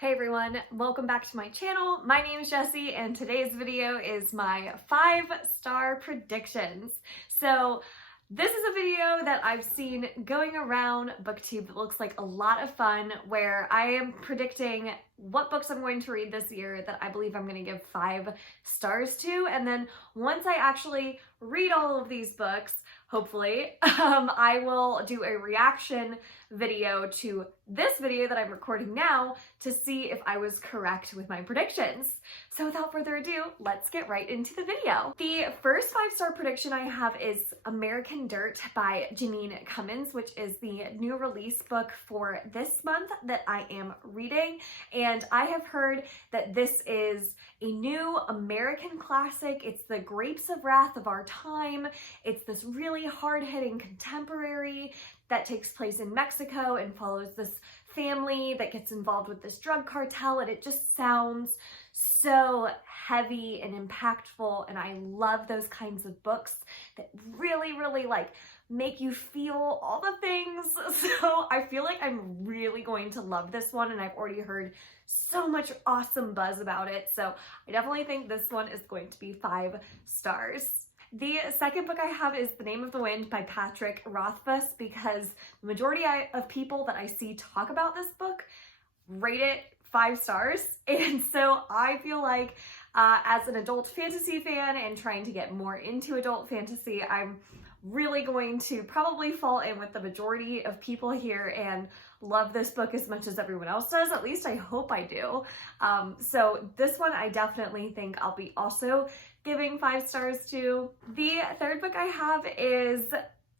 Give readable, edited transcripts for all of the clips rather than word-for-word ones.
Hey everyone, welcome back to my channel. My name is Jessie and today's video is my 5-star predictions. So this is a video that I've seen going around BookTube that looks like a lot of fun, where I am predicting what books I'm going to read this year that I believe I'm going to give 5 stars to. And then once I actually read all of these books, hopefully, I will do a reaction video to this video that I'm recording now to see if I was correct with my predictions. So without further ado, let's get right into the video. The first 5-star prediction I have is American Dirt by Janine Cummins, which is the new release book for this month that I am reading. And I have heard that this is a new American classic. It's the grapes of wrath of our time. It's this really hard-hitting contemporary that takes place in Mexico and follows this family that gets involved with this drug cartel, and it just sounds so heavy and impactful, and I love those kinds of books that really like make you feel all the things. So I feel like I'm really going to love this one, and I've already heard so much awesome buzz about it, so I definitely think this one is going to be 5 stars. The second book I have is The Name of the Wind by Patrick Rothfuss, because the majority of people that I see talk about this book rate it 5 stars. And so I feel like as an adult fantasy fan and trying to get more into adult fantasy, I'm really going to probably fall in with the majority of people here and love this book as much as everyone else does. At least I hope I do. So this one I definitely think I'll be also giving 5 stars to. The third book I have is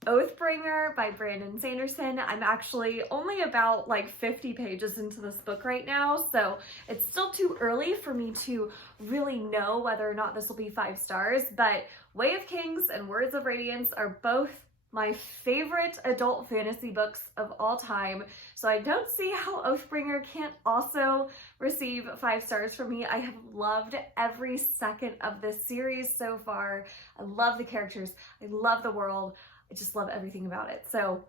Oathbringer by Brandon Sanderson. I'm actually only about like 50 pages into this book right now, so it's still too early for me to really know whether or not this will be 5 stars, but Way of Kings and Words of Radiance are both my favorite adult fantasy books of all time, so I don't see how Oathbringer can't also receive 5 stars from me. I have loved every second of this series so far. I love the characters, I love the world, I just love everything about it. So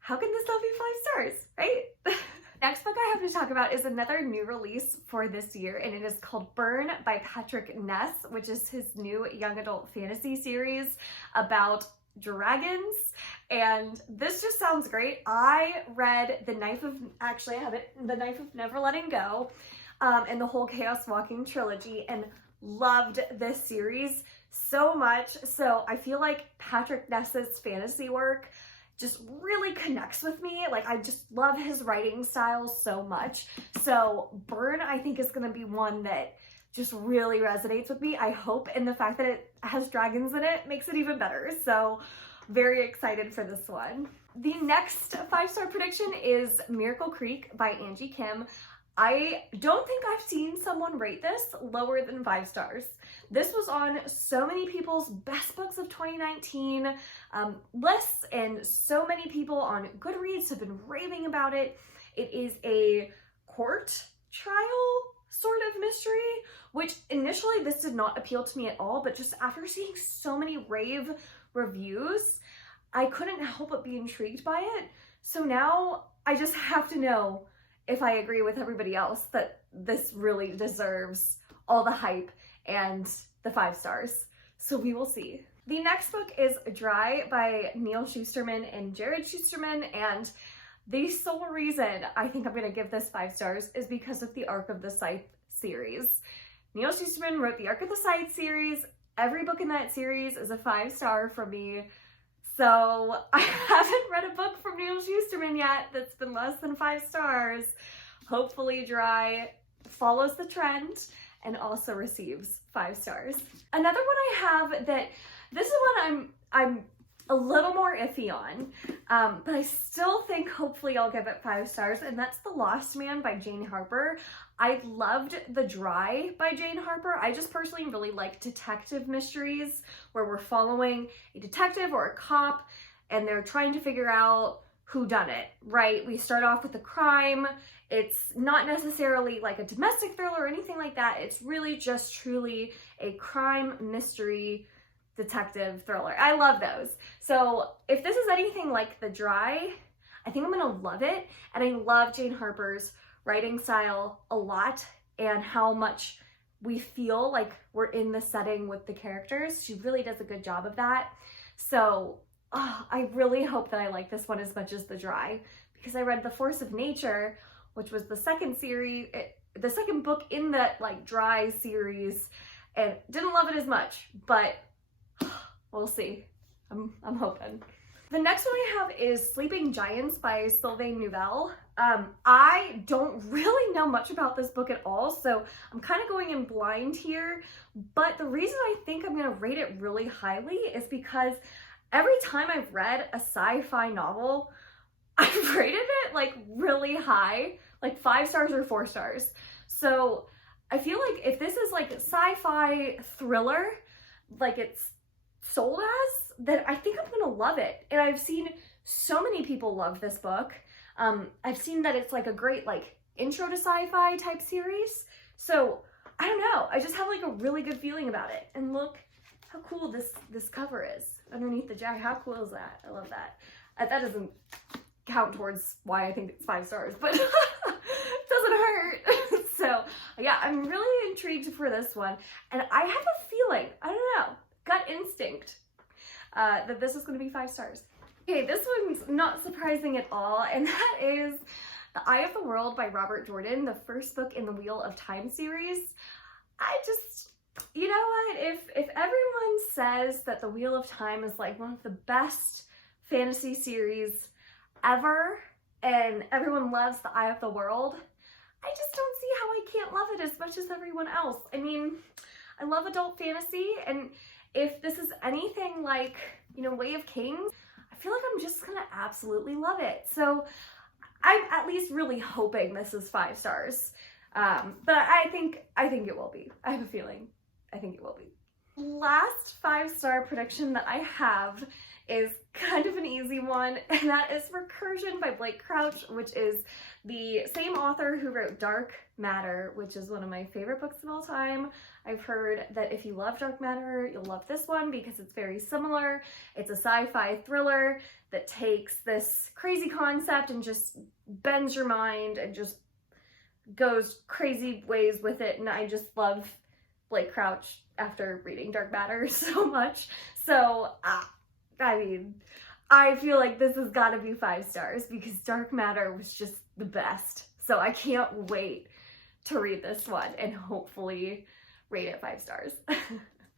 how can this not be 5 stars, right? Next book I have to talk about is another new release for this year, and it is called Burn by Patrick Ness, which is his new young adult fantasy series about dragons, and this just sounds great. I read The Knife of Never Letting Go, and the whole Chaos Walking trilogy, and loved this series so much. So I feel like Patrick Ness's fantasy work just really connects with me. Like, I just love his writing style so much. So Burn, I think, is going to be one that just really resonates with me, I hope, and the fact that it has dragons in it makes it even better. So very excited for this one. The next 5-star prediction is Miracle Creek by Angie Kim. I don't think I've seen someone rate this lower than 5 stars. This was on so many people's best books of 2019 lists, and so many people on Goodreads have been raving about it. It is a court trial sort of mystery, which initially this did not appeal to me at all, but just after seeing so many rave reviews, I couldn't help but be intrigued by it. So now I just have to know if I agree with everybody else that this really deserves all the hype and the 5 stars. So we will see. The next book is Dry by Neal Shusterman and Jared Shusterman, and the sole reason I think I'm going to give this 5 stars is because of the Arc of the Scythe series. Neal Shusterman wrote the Arc of the Scythe series. Every book in that series is a 5-star from me. So I haven't read a book from Neal Shusterman yet that's been less than 5 stars. Hopefully Dry follows the trend and also receives 5 stars. Another one I have that, this is one I'm a little more iffy on, but I still think hopefully I'll give it 5 stars, and that's The Lost Man by Jane Harper. I loved The Dry by Jane Harper. I just personally really like detective mysteries where we're following a detective or a cop and they're trying to figure out who done it, right? We start off with a crime. It's not necessarily like a domestic thriller or anything like that. It's really just truly a crime mystery detective thriller. I love those. So if this is anything like The Dry, I think I'm gonna love it. And I love Jane Harper's writing style a lot and how much we feel like we're in the setting with the characters. She really does a good job of that. So I really hope that I like this one as much as The Dry, because I read The Force of Nature, which was the second book in that like Dry series, and didn't love it as much, but we'll see. I'm hoping. The next one I have is Sleeping Giants by Sylvain Neuvel. I don't really know much about this book at all, so I'm kind of going in blind here, but the reason I think I'm going to rate it really highly is because every time I've read a sci-fi novel, I've rated it like really high, like 5 stars or 4 stars. So I feel like if this is like a sci-fi thriller, like it's sold as, then I think I'm gonna love it. And I've seen so many people love this book. I've seen that it's like a great like intro to sci-fi type series. So I don't know, I just have like a really good feeling about it. And look how cool this cover is underneath the jacket. How cool is that? I love that. That doesn't count towards why I think it's 5 stars, but it doesn't hurt. So yeah, I'm really intrigued for this one. And I have a feeling, I don't know, gut instinct, that this is going to be 5 stars. Okay, this one's not surprising at all, and that is The Eye of the World by Robert Jordan, the first book in the Wheel of Time series. You know what, if everyone says that the Wheel of Time is like one of the best fantasy series ever, and everyone loves The Eye of the World, I just don't see how I can't love it as much as everyone else. I mean, I love adult fantasy, and if this is anything like, you know, Way of Kings, I feel like I'm just gonna absolutely love it. So I'm at least really hoping this is 5 stars. But I think it will be. I have a feeling I think it will be. Last 5-star prediction that I have is kind of an easy one, and that is Recursion by Blake Crouch, which is the same author who wrote Dark Matter, which is one of my favorite books of all time. I've heard that if you love Dark Matter, you'll love this one because it's very similar. It's a sci-fi thriller that takes this crazy concept and just bends your mind and just goes crazy ways with it, and I just love Blake Crouch after reading Dark Matter so much. So, I mean, I feel like this has got to be 5 stars because Dark Matter was just the best. So I can't wait to read this one and hopefully rate it 5 stars.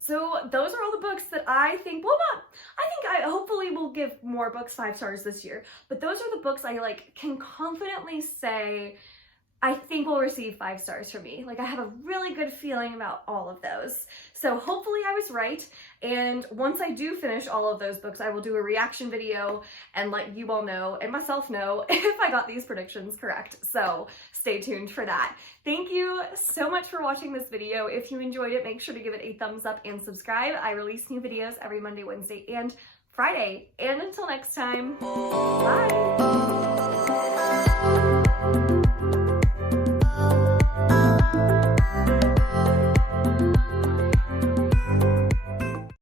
So those are all the books that I think, I hopefully will give more books 5 stars this year, but those are the books I like can confidently say I think will receive 5 stars from me. Like, I have a really good feeling about all of those. So hopefully I was right. And once I do finish all of those books, I will do a reaction video and let you all know and myself know if I got these predictions correct. So stay tuned for that. Thank you so much for watching this video. If you enjoyed it, make sure to give it a thumbs up and subscribe. I release new videos every Monday, Wednesday, and Friday. And until next time, bye.